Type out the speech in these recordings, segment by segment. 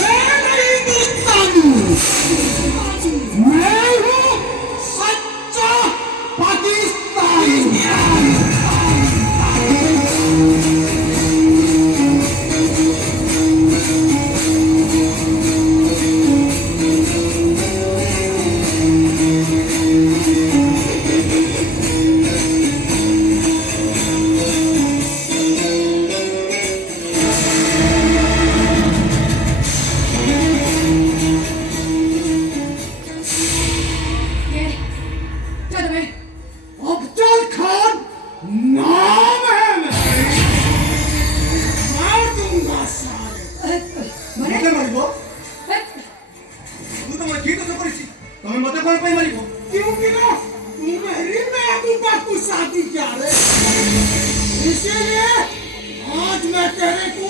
मैं नहीं हिंदुस्तानी, मैं हूँ सच्चा पाकिस्तानी। अफजल खान नाम है मेरा, मार दूंगा साले। मते मारिबो तू तो मैं ठीक तो करिछि तमे मते कोन पई मारिबो क्योंकि ना तुम्हारी महबूबा को शादी किया रे, इसीलिए आज मैं तेरे को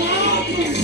मार दूंगा।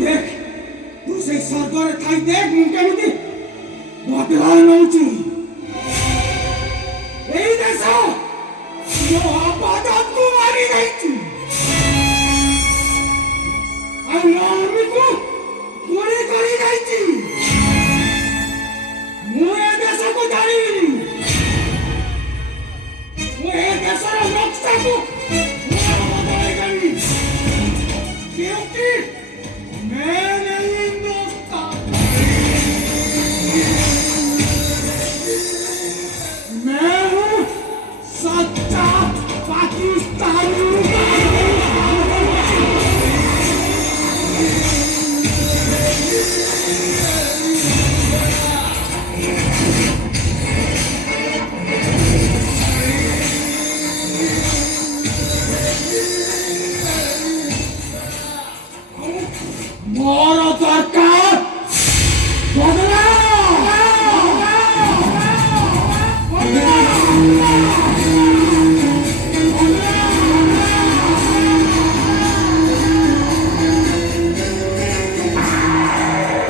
देख तू से सरकार थाई देख मुके मुके बदला नउची एई देशो यो आबादत को मारी गईची आ नामी को गोली करी गईची मु ए देश को जानिनी मु ए देशर नक्शा को बदलाई क्योंकि मैं नहीं हिंदुस्तान, मैं हूँ सच्चा पाकिस्तान।